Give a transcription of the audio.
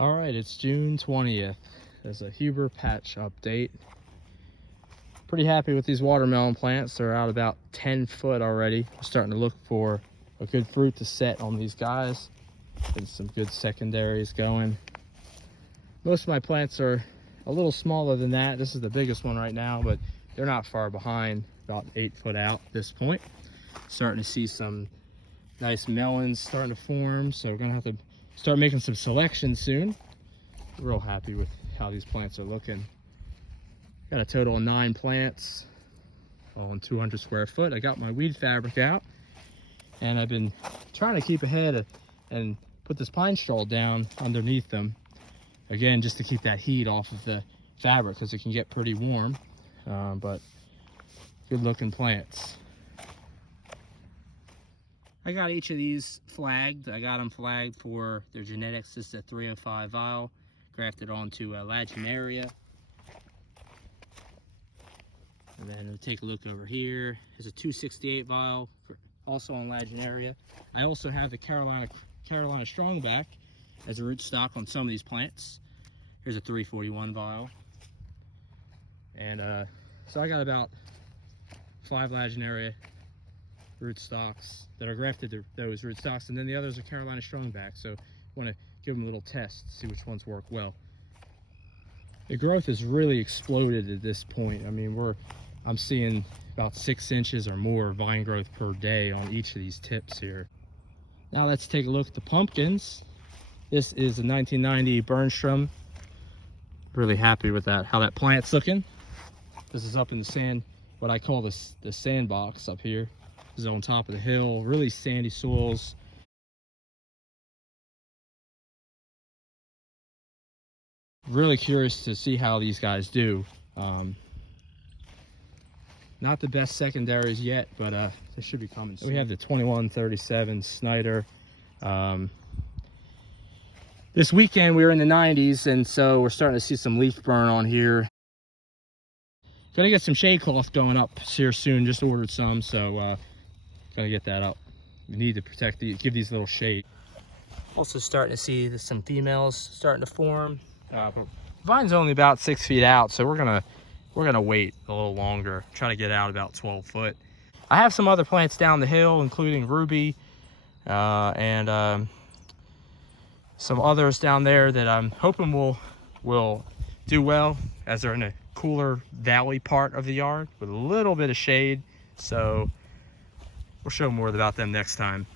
All right, it's June 20th. There's a Huber patch update. Pretty happy with these watermelon plants. They're out about 10 foot already. We're starting to look for a good fruit to set on these guys. Getting some good secondaries going. Most of my plants are a little smaller than that. This is the biggest one right now, but they're not far behind, about 8 foot out at this point. Starting to see some nice melons starting to form, so we're gonna have to start making some selections soon. Real happy with how these plants are looking. Got a total of 9 plants, all on 200 square foot. I got my weed fabric out, and I've been trying to keep ahead and put this pine straw down underneath them. Again, just to keep that heat off of the fabric, because it can get pretty warm, but good looking plants. I got each of these flagged. I got them flagged for their genetics. This is a 305 vial, grafted onto a Lagenaria. And then we'll take a look over here. There's a 268 vial, also on Lagenaria. I also have the Carolina Strongback as a rootstock on some of these plants. Here's a 341 vial. And so I got about 5 Lagenaria rootstocks that are grafted to those rootstocks, and then the others are Carolina Strongback. So I want to give them a little test, see which ones work well. The growth has really exploded at this point. I mean, I'm seeing about 6 inches or more vine growth per day on each of these tips here. Now let's take a look at the pumpkins. This is a 1990 Bernstrom. Really happy with that, how that plant's looking. This is up in the sand, what I call the sandbox up here. This is on top of the hill, really sandy soils. Really curious to see how these guys do. Not the best secondaries yet, but they should be coming soon. We have the 2137 Snyder. This weekend we were in the 90s, and so we're starting to see some leaf burn on here. Gonna get some shade cloth going up here soon. Just ordered some, so gonna get that up. We need to protect give these little shade. Also starting to see some females starting to form. Vine's only about 6 feet out, so we're gonna wait a little longer. Try to get out about 12 foot. I have some other plants down the hill, including Ruby and some others down there that I'm hoping will do well, as they're in a cooler valley part of the yard with a little bit of shade. So we'll show more about them next time.